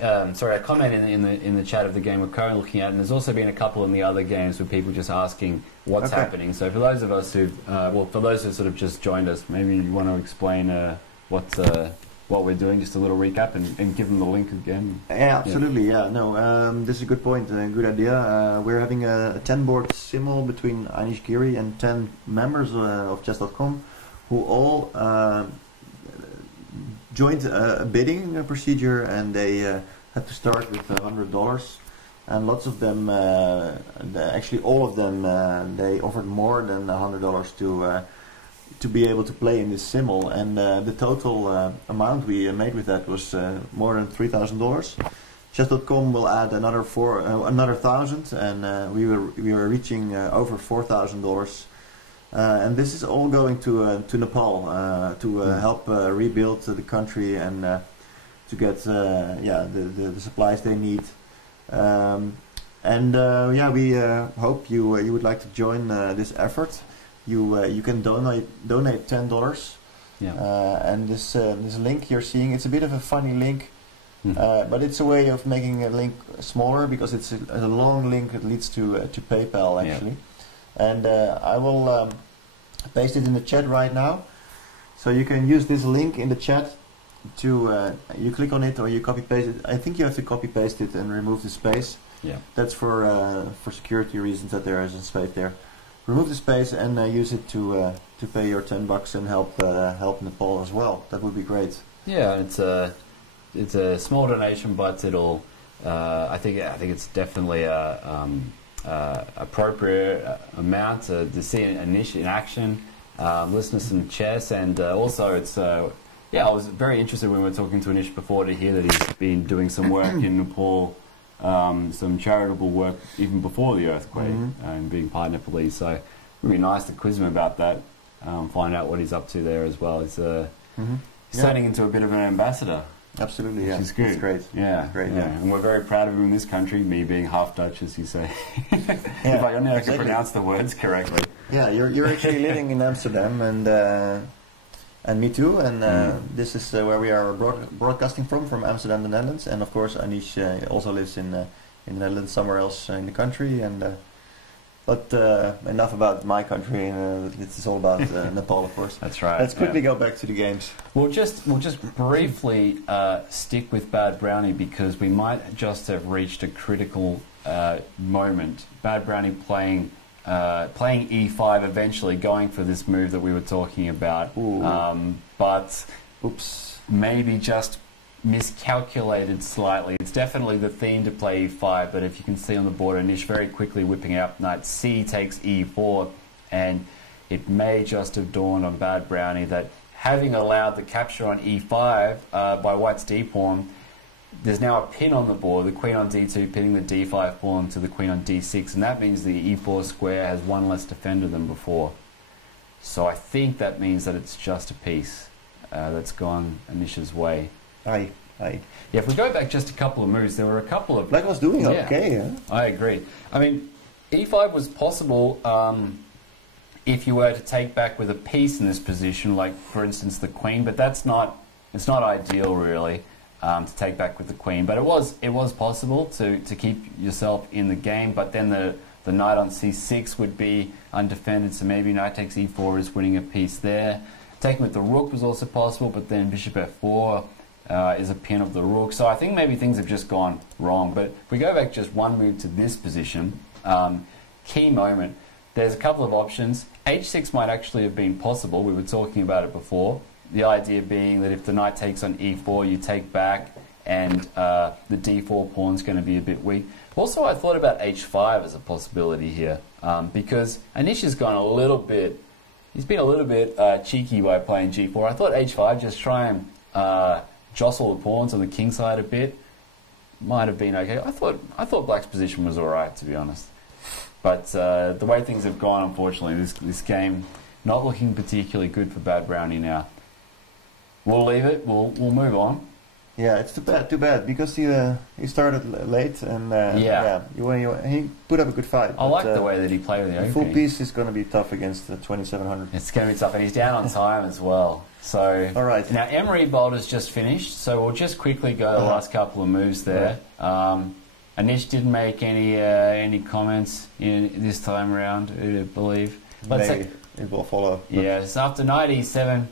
sorry, a comment in the chat of the game we're currently looking at, and there's also been a couple in the other games with people just asking what's happening. So for those of us who, for those who sort of just joined us, maybe you want to explain what we're doing, just a little recap, and give them the link again. Yeah, absolutely. No, this is a good point, a good idea. We're having a 10-board Simul between Anish Giri and 10 members of Chess.com who all joined a bidding procedure, and they had to start with $100. And lots of them, actually all of them, they offered more than $100 to be able to play in this Simul, and the total amount we made with that was more than $3,000. Chess.com will add another 1,000, and we were reaching over $4,000. And this is all going to Nepal to help rebuild the country and to get the supplies they need. We hope you would like to join this effort. You can donate $10. And this link you're seeing, it's a bit of a funny link, but it's a way of making a link smaller, because it's a long link that leads to PayPal actually. And I will paste it in the chat right now, so you can use this link in the chat to you click on it or you copy paste it. I think you have to copy paste it and remove the space. That's for security reasons, that there isn't space there. Remove the space and use it to pay your $10 and help Nepal as well. That would be great. Yeah, it's a small donation, but it'll I think it's definitely a appropriate amount to see Anish in action, listen to some chess, and also it's I was very interested when we were talking to Anish before to hear that he's been doing some work in Nepal, some charitable work even before the earthquake, and being part Nepalese. So it would be nice to quiz him about that, find out what he's up to there as well. It's turning into a bit of an ambassador. Absolutely, which is good. It's great. Yeah, great. Yeah. And we're very proud of him in this country, me being half Dutch, as you say. If I only can pronounce the words correctly. Yeah, you're actually living in Amsterdam, and me too. And this is where we are broadcasting from Amsterdam, the Netherlands. And of course, Anish also lives in the Netherlands, somewhere else in the country. And but enough about my country. This is all about Nepal, of course. That's right. Let's quickly go back to the games. We'll just briefly stick with Bad Brownie, because we might just have reached a critical moment. Bad Brownie playing E5, eventually going for this move that we were talking about, but maybe just miscalculated slightly. It's definitely the theme to play E5, but if you can see on the board, Anish very quickly whipping out knight C takes E4, and it may just have dawned on Bad Brownie that having allowed the capture on E5 by White's D pawn, there's now a pin on the board, the queen on D2 pinning the D5 pawn to the queen on D6, and that means the E4 square has one less defender than before. So I think that means that it's just a piece that's gone Anish's way. Aye. Yeah, if we go back just a couple of moves, there were a couple of... Black was doing okay, huh? I agree. I mean, E5 was possible if you were to take back with a piece in this position, like, for instance, the queen, but it's not ideal, really, to take back with the queen. But it was possible to keep yourself in the game, but then the knight on C6 would be undefended, so maybe knight takes E4 is winning a piece there. Taking with the rook was also possible, but then bishop F4... is a pin of the rook. So I think maybe things have just gone wrong. But if we go back just one move to this position, key moment, there's a couple of options. H6 might actually have been possible. We were talking about it before. The idea being that if the knight takes on E4, you take back, and the D4 pawn's going to be a bit weak. Also, I thought about H5 as a possibility here, because Anish has gone a little bit... He's been a little bit cheeky by playing G4. I thought H5, just try and... jostle the pawns on the king side a bit, might have been okay. I thought Black's position was alright, to be honest. But the way things have gone, unfortunately, this game not looking particularly good for Bad Brownie now. We'll leave it. We'll move on. Yeah, it's too bad because he started late and he put up a good fight. I like the way that he played with the opening. Full piece is going to be tough against the 2700. It's going to be tough, and he's down on time as well. So all right. Now Emery Bolt has just finished, so we'll just quickly go the last couple of moves there. Anish didn't make any comments this time around, I believe. Maybe it will follow. Yes, after knight e7.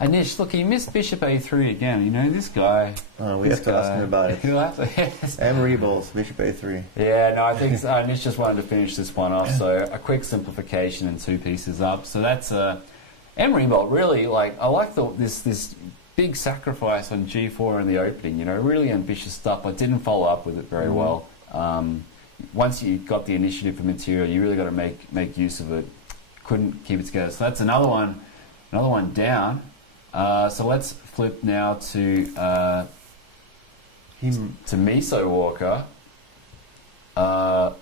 Anish, look, he missed bishop a3 again. You know, this guy... we have to ask him about it. We'll have to, yes. Emery Bolt, bishop a3. Yeah, no, I think Anish just wanted to finish this one off, so a quick simplification and 2 pieces up. So that's... Emery Bolt, really, like, I like this big sacrifice on g4 in the opening, you know, really ambitious stuff, but didn't follow up with it very well. Once you got the initiative for material, you really got to make use of it. Couldn't keep it together. So that's another one down. So let's flip now to Miso Walker. I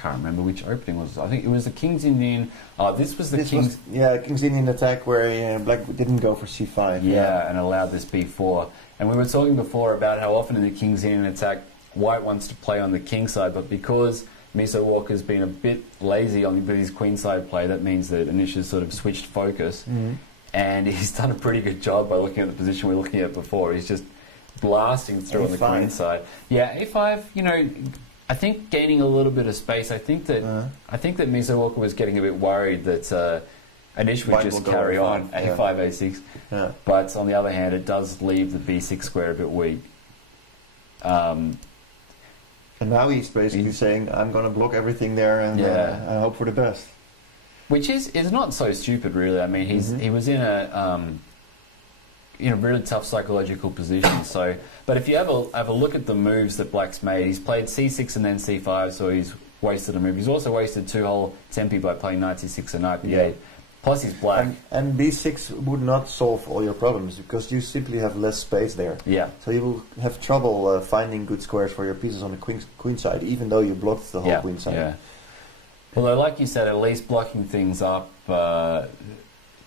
can't remember which opening was. I think it was the King's Indian. This was the King's. King's Indian attack where Black didn't go for c5. Yeah, and allowed this b4. And we were talking before about how often in the King's Indian attack, White wants to play on the king side, but because Miso Walker's been a bit lazy with his queenside play, that means that Anish has sort of switched focus, and he's done a pretty good job by looking at the position we were looking at before. He's just blasting through on the queenside. Yeah, a5. You know, I think gaining a little bit of space. I think that Miso Walker was getting a bit worried that Anish would just carry on a5, a6. Yeah. But on the other hand, it does leave the b6 square a bit weak. And now he's basically saying, I'm going to block everything there and I hope for the best. Which is not so stupid, really. I mean, he was in a really tough psychological position. So, but if you have a look at the moves that Black's made, he's played c6 and then c5, so he's wasted a move. He's also wasted 2 whole tempi by playing knight c6 and knight b8. Yeah. Plus he's black. And b6 would not solve all your problems because you simply have less space there. Yeah. So you will have trouble finding good squares for your pieces on the queen side, even though you blocked the whole queen side. Yeah. Although, like you said, at least blocking things up,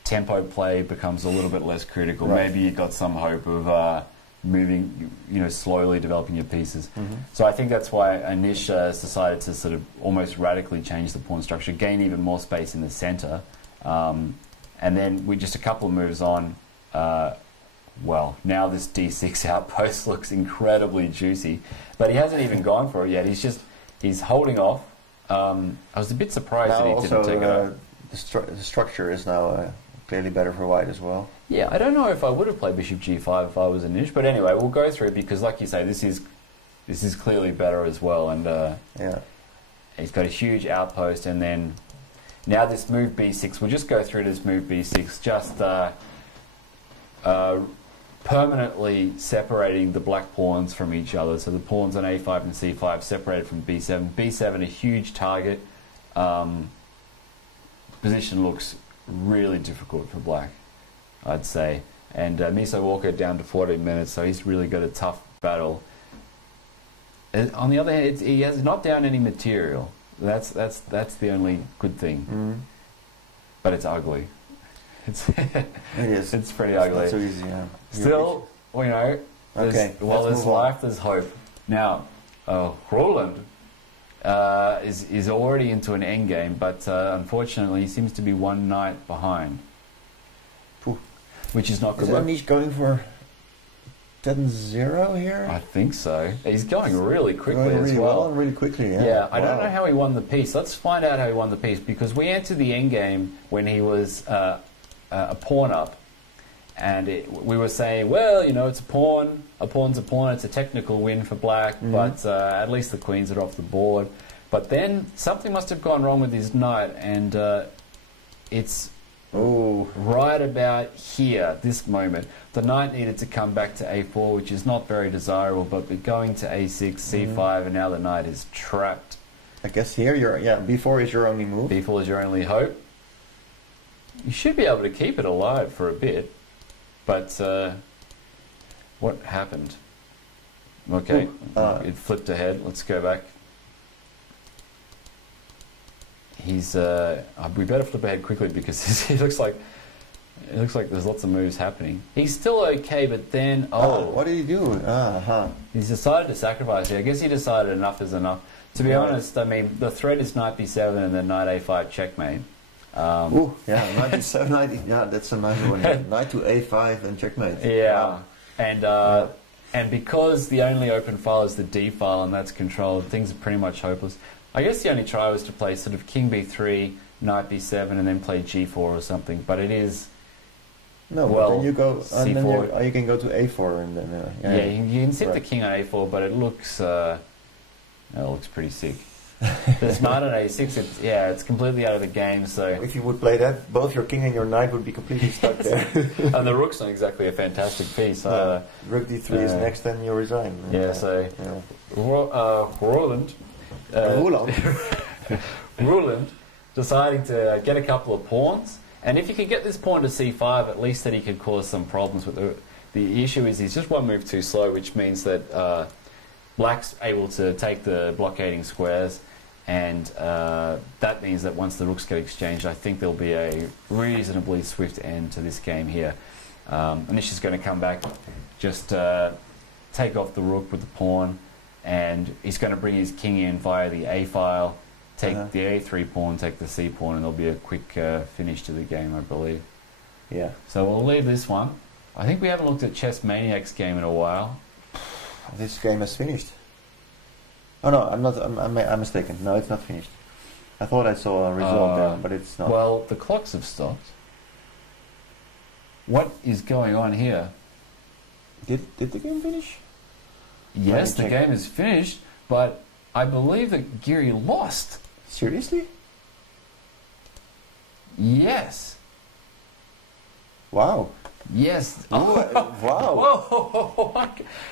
tempo play becomes a little bit less critical. Right. Maybe you got some hope of moving, slowly developing your pieces. So I think that's why Anish has decided to sort of almost radically change the pawn structure, gain even more space in the center. And then with just a couple of moves on, now this d6 outpost looks incredibly juicy, but he hasn't even gone for it yet. He's holding off. I was a bit surprised that he didn't take it up. The structure is now clearly better for White as well. Yeah, I don't know if I would have played bishop g5 if I was Anish, but anyway, we'll go through it because, like you say, this is clearly better as well. And he's got a huge outpost, and then. Now this move b6, we'll just go through this move b6, just permanently separating the black pawns from each other. So the pawns on a5 and c5 separated from b7. b7 a huge target. Position looks really difficult for Black, I'd say. And Miso Walker down to 14 minutes, so he's really got a tough battle. On the other hand, he has not down any material. That's the only good thing. But it's ugly. It is. It's pretty ugly. Not so easy, yeah. Still, while there's life, there's hope. Now, Roland is already into an endgame, but unfortunately he seems to be one knight behind. Ooh. Which is not good. Is Anish going for 10-0 here? I think so. He's going really quickly really as well. Really quickly, yeah. Yeah, I don't know how he won the piece. Let's find out how he won the piece, because we entered the endgame when he was a pawn up, and we were saying, well, it's a pawn. A pawn's a pawn. It's a technical win for Black, but at least the queens are off the board. But then something must have gone wrong with his knight, and it's right about here, this moment. The knight needed to come back to a4, which is not very desirable, but going to a6, c5, and now the knight is trapped. I guess here, b4 is your only move. b4 is your only hope. You should be able to keep it alive for a bit, but what happened? Okay, it flipped ahead. Let's go back. We better flip ahead quickly, because he looks like It looks like there's lots of moves happening. He's still okay, but then what did he do? He's decided to sacrifice here. I guess he decided enough is enough. To be honest, I mean the threat is knight b7 and then knight a5 checkmate. Knight b7, that's a nice one. Knight to a5 and checkmate. Yeah, and because the only open file is the d file and that's controlled, things are pretty much hopeless. I guess the only try was to play sort of king b3, knight b7, and then play g4 or something. But it is but then you go c4. And then you can go to a4 and then you can sit the king on a4, but it looks pretty sick. There's knight on a6. It's completely out of the game. So if you would play that, both your king and your knight would be completely stuck there. And the rook's not exactly a fantastic piece. Rook d3 is next, then you resign. Roland deciding to get a couple of pawns, and if you could get this pawn to c5, at least that he could cause some problems. But the issue is he's just one move too slow, which means that Black's able to take the blockading squares, and that means that once the rooks get exchanged, I think there'll be a reasonably swift end to this game here. Anish is going to come back, just take off the rook with the pawn, and he's going to bring his king in via the a file, take the a3 pawn, take the c pawn, and there'll be a quick finish to the game, I believe. Yeah. So we'll leave this one. I think we haven't looked at Chess Maniac's game in a while. This game is finished. Oh no, I'm mistaken. No, it's not finished. I thought I saw a result there, but it's not. Well, the clocks have stopped. What is going on here? Did the game finish? Yes, the game is finished, but I believe that Giri lost. Seriously? Yes. Wow. Yes. Wow. Whoa.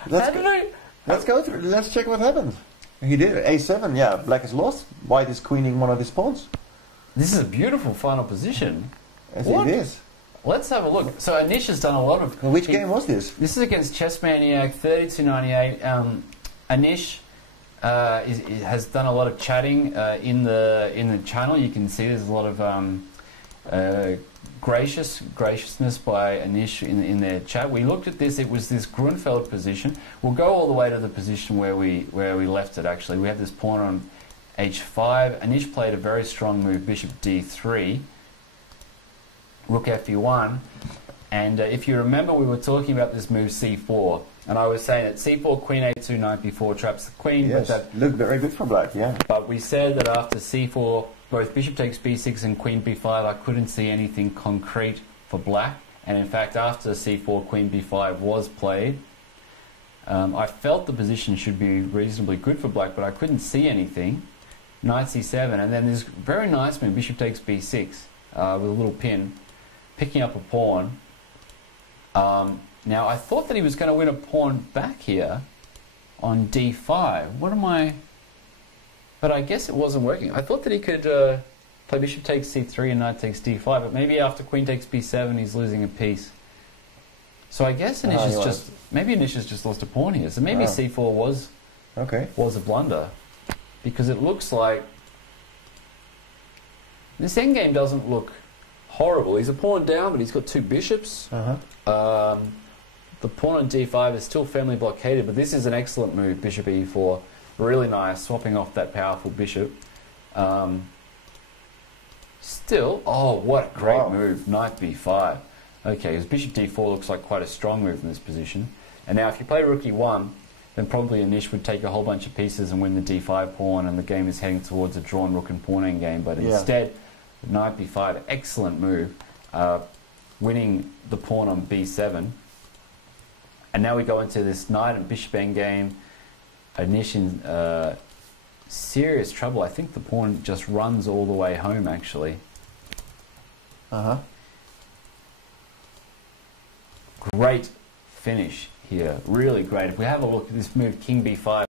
Let's check what happened. He did a7. Yeah, black is lost. White is queening one of his pawns. This is a beautiful final position. Yes, it is. Let's have a look. So Anish has done a lot of... Which game was this? This is against Chess Maniac, 3298. Anish has done a lot of chatting in the channel. You can see there's a lot of graciousness by Anish in their chat. We looked at this. It was this Grunfeld position. We'll go all the way to the position where we left it. Actually, we had this pawn on h5. Anish played a very strong move, bishop d3, rook fe1, and if you remember, we were talking about this move c4, and I was saying that c4, queen a2, knight b4 traps the queen. Yes, but that looked very good for black. Yeah. But we said that after c4, both bishop takes b6 and queen b5, I couldn't see anything concrete for black. And in fact, after c4, queen b5 was played, I felt the position should be reasonably good for black, but I couldn't see anything. Knight c7, and then this very nice move, bishop takes b6 with a little pin, picking up a pawn. Now, I thought that he was going to win a pawn back here on d5. But I guess it wasn't working. I thought that he could play bishop takes c3 and knight takes d5, but maybe after queen takes b7 he's losing a piece. So I guess maybe Anish has just lost a pawn here. So maybe c4 was a blunder, because it looks like this endgame doesn't look horrible. He's a pawn down, but he's got two bishops. The pawn on d5 is still firmly blockaded, but this is an excellent move, bishop e4. Really nice, swapping off that powerful bishop. Still, what a great move, knight b5. Okay, because bishop d4 looks like quite a strong move in this position. And now if you play rook e1, then probably Anish would take a whole bunch of pieces and win the d5 pawn, and the game is heading towards a drawn rook and pawn endgame. But instead, knight b5, excellent move, winning the pawn on b7. And now we go into this knight and bishop endgame. Anish in serious trouble. I think the pawn just runs all the way home, actually. Great finish here, really great. If we have a look at this move, king b5.